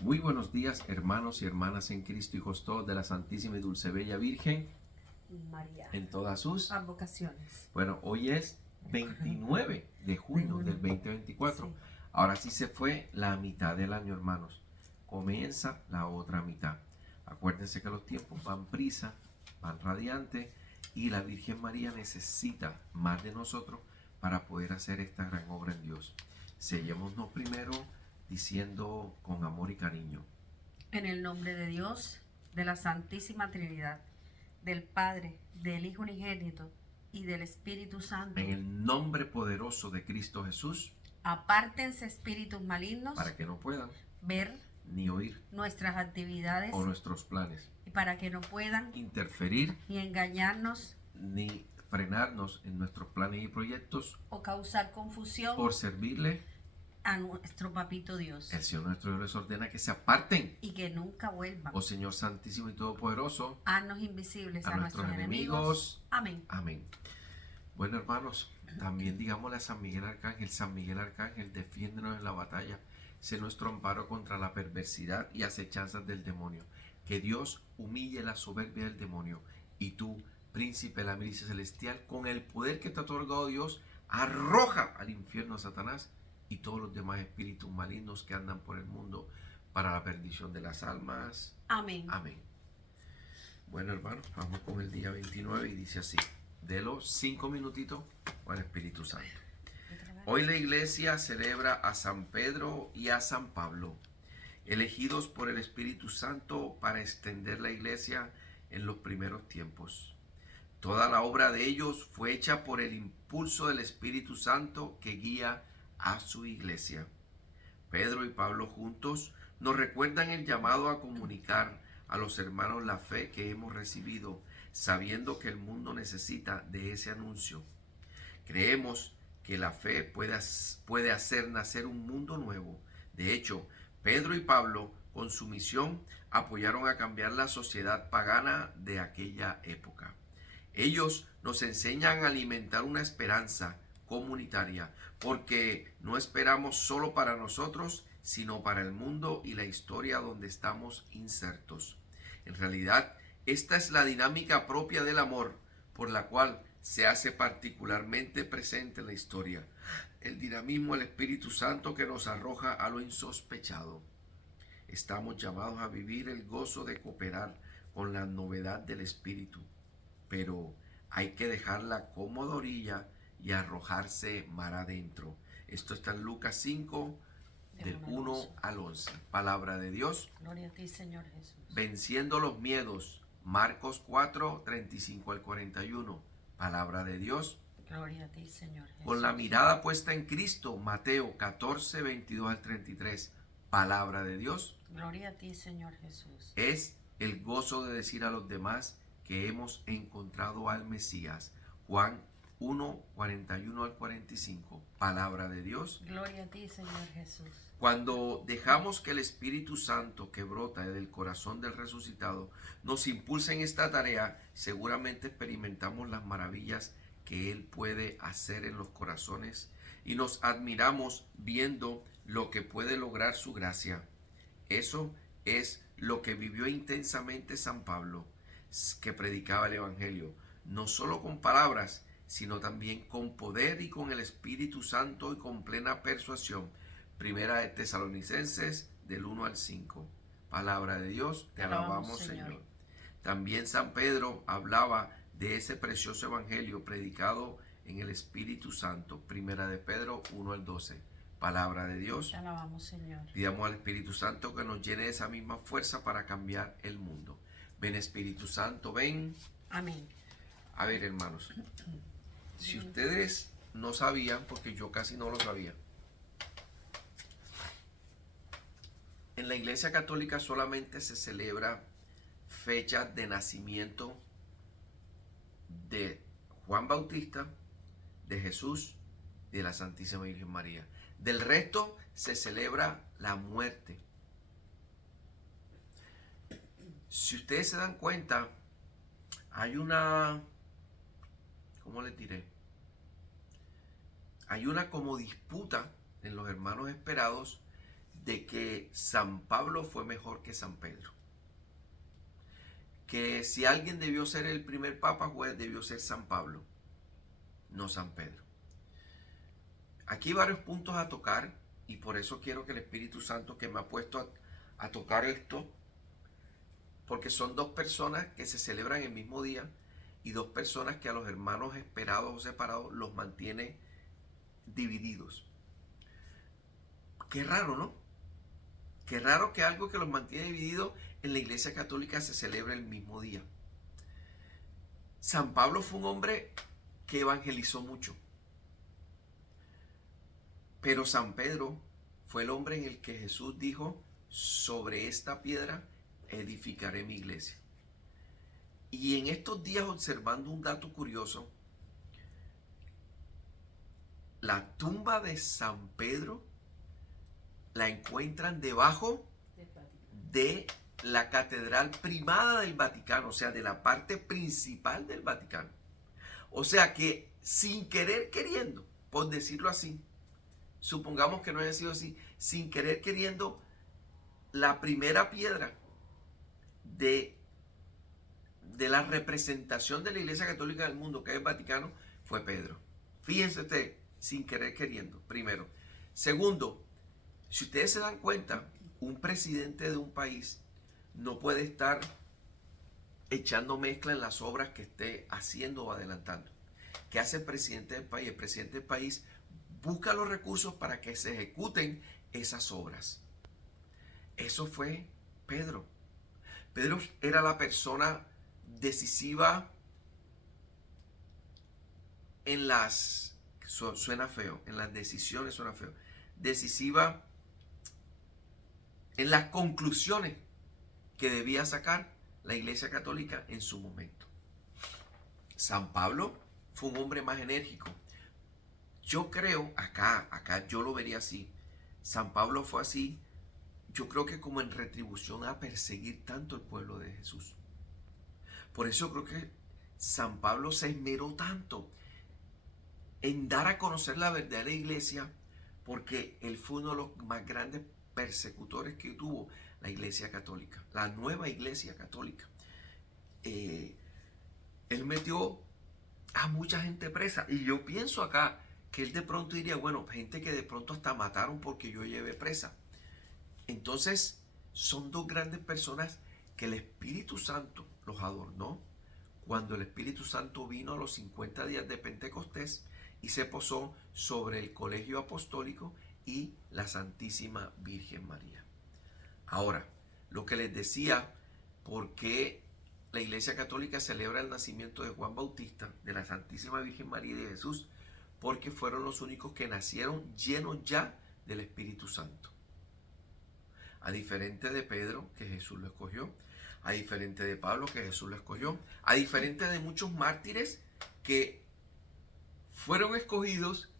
Muy buenos días, hermanos y hermanas en Cristo, hijos todos de la Santísima y Dulce Bella Virgen María, en todas sus advocaciones. Bueno, hoy es 29 de junio del 2024. Sí. Ahora sí se fue la mitad del año, hermanos. Comienza la otra mitad. Acuérdense que los tiempos van prisa, van radiantes y la Virgen María necesita más de nosotros para poder hacer esta gran obra en Dios. Sellémonos primero diciendo con amor y cariño: En el nombre de Dios, de la Santísima Trinidad, del Padre, del Hijo unigénito y del Espíritu Santo. En el nombre poderoso de Cristo Jesús, apártense espíritus malignos para que no puedan ver ni oír nuestras actividades o nuestros planes y para que no puedan interferir ni engañarnos ni frenarnos en nuestros planes y proyectos o causar confusión por servirle. a nuestro Papito Dios, El Señor nuestro Dios les ordena que se aparten, y que nunca vuelvan. oh Señor Santísimo y Todopoderoso, Haznos invisibles a a nuestros enemigos. Amén. Amén. Bueno, hermanos, también digámosle a San Miguel Arcángel, defiéndenos en la batalla, sé nuestro amparo contra la perversidad y acechanzas del demonio. Que Dios humille la soberbia del demonio, y tú, príncipe de la milicia celestial, con el poder que te ha otorgado Dios, arroja al infierno a Satanás y todos los demás espíritus malignos que andan por el mundo para la perdición de las almas. Amén. Amén. Bueno, hermanos, vamos con el día 29 y dice así: de los 5 minutitos al Espíritu Santo. Hoy la iglesia celebra a San Pedro y a San Pablo, elegidos por el Espíritu Santo para extender la iglesia en los primeros tiempos. Toda la obra de ellos fue hecha por el impulso del Espíritu Santo que guía a su iglesia. Pedro y Pablo juntos nos recuerdan el llamado a comunicar a los hermanos la fe que hemos recibido, sabiendo que el mundo necesita de ese anuncio. Creemos que la fe puede hacer nacer un mundo nuevo. De hecho, Pedro y Pablo, con su misión, apoyaron a cambiar la sociedad pagana de aquella época. Ellos nos enseñan a alimentar una esperanza comunitaria, porque no esperamos solo para nosotros, sino para el mundo y la historia donde estamos insertos. En realidad, esta es la dinámica propia del amor, por la cual se hace particularmente presente en la historia. El dinamismo del Espíritu Santo que nos arroja a lo insospechado. Estamos llamados a vivir el gozo de cooperar con la novedad del Espíritu, pero hay que dejar la cómoda orilla y arrojarse mar adentro. Esto está en Lucas 5, del 1 al 11. Palabra de Dios. Gloria a ti, Señor Jesús. Venciendo los miedos. Marcos 4, 35 al 41. Palabra de Dios. Gloria a ti, Señor Jesús. Con la mirada puesta en Cristo. Mateo 14, 22 al 33. Palabra de Dios. Gloria a ti, Señor Jesús. Es el gozo de decir a los demás que hemos encontrado al Mesías. Juan 1, 41 al 45. Palabra de Dios. Gloria a ti, Señor Jesús. Cuando dejamos que el Espíritu Santo que brota del corazón del resucitado nos impulse en esta tarea, seguramente experimentamos las maravillas que Él puede hacer en los corazones y nos admiramos viendo lo que puede lograr su gracia. Eso es lo que vivió intensamente San Pablo, que predicaba el Evangelio, no solo con palabras, sino también con poder y con el Espíritu Santo y con plena persuasión. Primera de Tesalonicenses, del 1 al 5. Palabra de Dios, te alabamos, Señor. También San Pedro hablaba de ese precioso Evangelio predicado en el Espíritu Santo. Primera de Pedro 1 al 12. Palabra de Dios. Te alabamos, Señor. Pidamos al Espíritu Santo que nos llene de esa misma fuerza para cambiar el mundo. Ven, Espíritu Santo, ven. Amén. A ver, hermanos, si ustedes no sabían, porque yo casi no lo sabía, en la Iglesia Católica solamente se celebra fecha de nacimiento de Juan Bautista, de Jesús y de la Santísima Virgen María. Del resto se celebra la muerte. Si ustedes se dan cuenta, hay una, ¿cómo les diré? Hay una como disputa en los hermanos esperados de que San Pablo fue mejor que San Pedro. Que si alguien debió ser el primer papa, pues debió ser San Pablo, no San Pedro. Aquí hay varios puntos a tocar y por eso quiero que el Espíritu Santo que me ha puesto a tocar esto, porque son dos personas que se celebran el mismo día y dos personas que a los hermanos esperados o separados los mantiene divididos. Qué raro, ¿no? Qué raro que algo que los mantiene divididos en la Iglesia Católica se celebre el mismo día. San Pablo fue un hombre que evangelizó mucho. Pero San Pedro fue el hombre en el que Jesús dijo, sobre esta piedra edificaré mi iglesia. Y en estos días, observando un dato curioso, la tumba de San Pedro la encuentran debajo de la catedral primada del Vaticano, o sea, de la parte principal del Vaticano. O sea que sin querer queriendo, por decirlo así, supongamos que no haya sido así, sin querer queriendo, la primera piedra de la representación de la Iglesia Católica del mundo, que es el Vaticano, fue Pedro. Fíjense ustedes, sin querer queriendo, primero. Segundo, si ustedes se dan cuenta, un presidente de un país no puede estar echando mezcla en las obras que esté haciendo o adelantando. ¿Qué hace el presidente del país? El presidente del país busca los recursos para que se ejecuten esas obras. Eso fue Pedro. Pedro era la persona decisiva en las, suena feo, en las decisiones suena feo, decisiva en las conclusiones que debía sacar la Iglesia Católica en su momento. San Pablo fue un hombre más enérgico. Yo creo, acá yo lo vería así. San Pablo fue así, yo creo que como en retribución a perseguir tanto el pueblo de Jesús. Por eso creo que San Pablo se esmeró tanto en dar a conocer la verdadera iglesia, porque él fue uno de los más grandes persecutores que tuvo la Iglesia Católica, la nueva Iglesia Católica. Él metió a mucha gente presa y yo pienso acá que él de pronto diría, bueno, gente que de pronto hasta mataron porque yo llevé presa. Entonces son dos grandes personas que el Espíritu Santo los adornó cuando el Espíritu Santo vino a los 50 días de Pentecostés y se posó sobre el colegio apostólico y la Santísima Virgen María. Ahora, lo que les decía, ¿por qué la Iglesia Católica celebra el nacimiento de Juan Bautista, de la Santísima Virgen María y de Jesús? Porque fueron los únicos que nacieron llenos ya del Espíritu Santo. A diferente de Pedro, que Jesús lo escogió, a diferente de Pablo, que Jesús lo escogió, a diferente de muchos mártires que fueron escogidos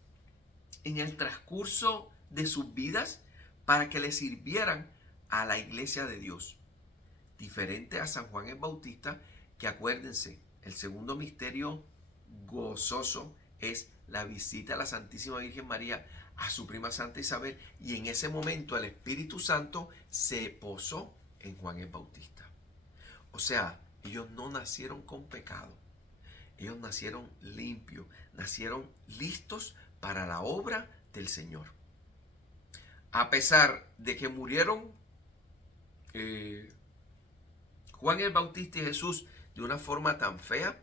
en el transcurso de sus vidas para que le sirvieran a la iglesia de Dios. Diferente a San Juan el Bautista, que acuérdense, el segundo misterio gozoso es la visita a la Santísima Virgen María a su prima Santa Isabel, y en ese momento el Espíritu Santo se posó en Juan el Bautista. O sea, ellos no nacieron con pecado, ellos nacieron limpios, nacieron listos para la obra del Señor. A pesar de que murieron Juan el Bautista y Jesús de una forma tan fea,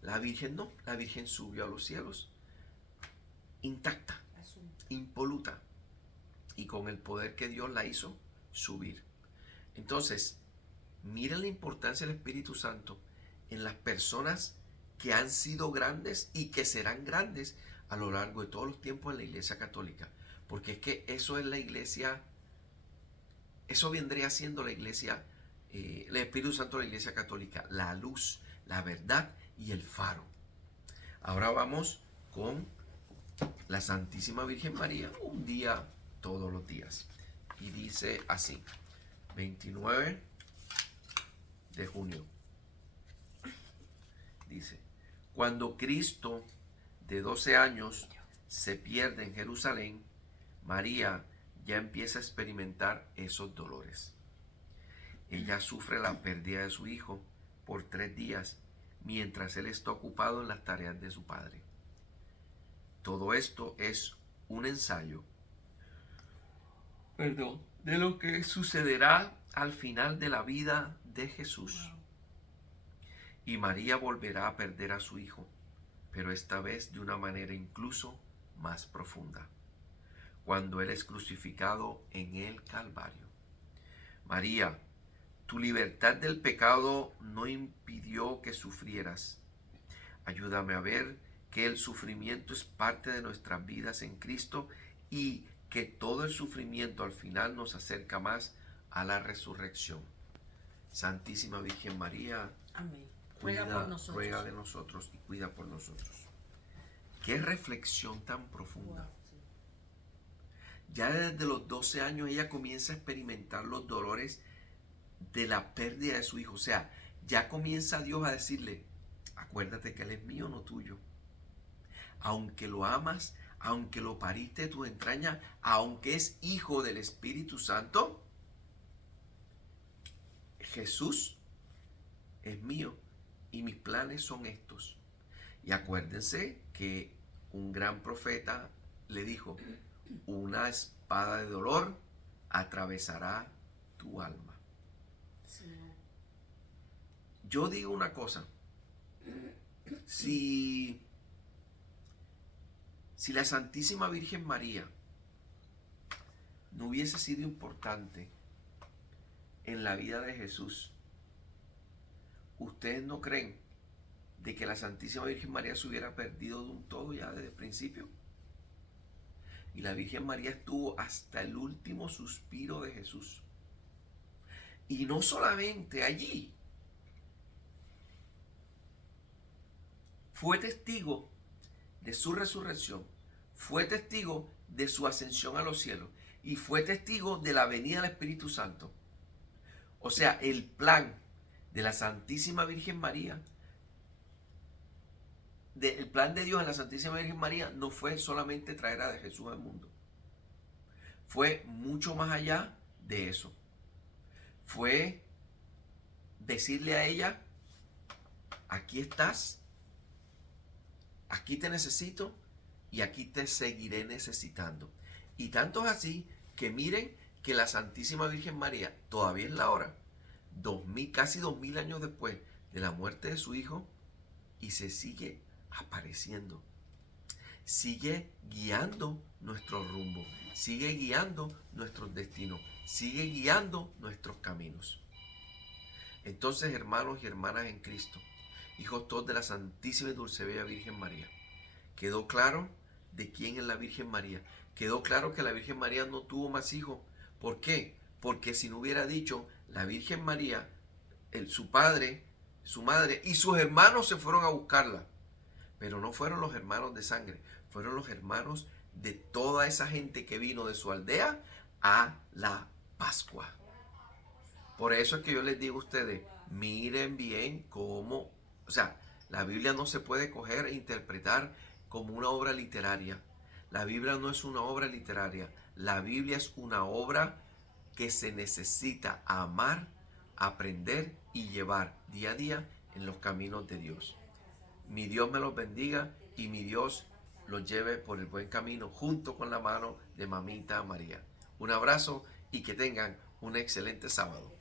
la Virgen no, la Virgen subió a los cielos intacta, impoluta, y con el poder que Dios la hizo subir. Entonces, miren la importancia del Espíritu Santo en las personas que han sido grandes y que serán grandes a lo largo de todos los tiempos en la Iglesia Católica, porque es que eso es la Iglesia, eso vendría siendo la Iglesia, el Espíritu Santo de la Iglesia Católica, la luz, la verdad y el faro. Ahora vamos con la Santísima Virgen María, un día todos los días, y dice así: 29 de junio, dice: cuando Cristo de 12 años se pierde en Jerusalén, María, ya empieza a experimentar esos dolores. Ella sufre la pérdida de su hijo por 3 días mientras él está ocupado en las tareas de su padre. Todo esto es un ensayo, de lo que sucederá al final de la vida de Jesús. Y María volverá a perder a su hijo, pero esta vez de una manera incluso más profunda, cuando él es crucificado en el Calvario. María, tu libertad del pecado no impidió que sufrieras. Ayúdame a ver que el sufrimiento es parte de nuestras vidas en Cristo y que todo el sufrimiento al final nos acerca más a la resurrección. Santísima Virgen María, Amén. ruega de nosotros y cuida por nosotros. Qué reflexión tan profunda. Wow, sí. Ya desde los 12 años ella comienza a experimentar los dolores de la pérdida de su hijo. O sea, ya comienza Dios a decirle, acuérdate que él es mío, no tuyo. Aunque lo amas, aunque lo pariste de tu entraña, aunque es hijo del Espíritu Santo, Jesús es mío y mis planes son estos. Y acuérdense que un gran profeta le dijo, una espada de dolor atravesará tu alma. Sí. Yo digo una cosa, si la Santísima Virgen María no hubiese sido importante en la vida de Jesús, ¿ustedes no creen de que la Santísima Virgen María se hubiera perdido de un todo ya desde el principio? Y la Virgen María estuvo hasta el último suspiro de Jesús. Y no solamente allí, fue testigo de su resurrección, fue testigo de su ascensión a los cielos y fue testigo de la venida del Espíritu Santo. O sea, el plan de la Santísima Virgen María, el plan de Dios en la Santísima Virgen María no fue solamente traer a Jesús al mundo. Fue mucho más allá de eso. Fue decirle a ella, aquí estás, aquí te necesito y aquí te seguiré necesitando. Y tanto es así que miren que la Santísima Virgen María todavía es la hora, casi 2000 años después de la muerte de su hijo, y se sigue apareciendo. Sigue guiando nuestro rumbo, sigue guiando nuestros destinos, sigue guiando nuestros caminos. Entonces, hermanos y hermanas en Cristo, hijos todos de la Santísima y Dulce Bella Virgen María, quedó claro de quién es la Virgen María. Quedó claro que la Virgen María no tuvo más hijos. ¿Por qué? Porque si no hubiera dicho la Virgen María, su padre, su madre y sus hermanos se fueron a buscarla. Pero no fueron los hermanos de sangre, fueron los hermanos de toda esa gente que vino de su aldea a la Pascua. Por eso es que yo les digo a ustedes, miren bien cómo, o sea, la Biblia no se puede coger e interpretar como una obra literaria. La Biblia no es una obra literaria, la Biblia es una obra que se necesita amar, aprender y llevar día a día en los caminos de Dios. Mi Dios me los bendiga y mi Dios los lleve por el buen camino junto con la mano de Mamita María. Un abrazo y que tengan un excelente sábado.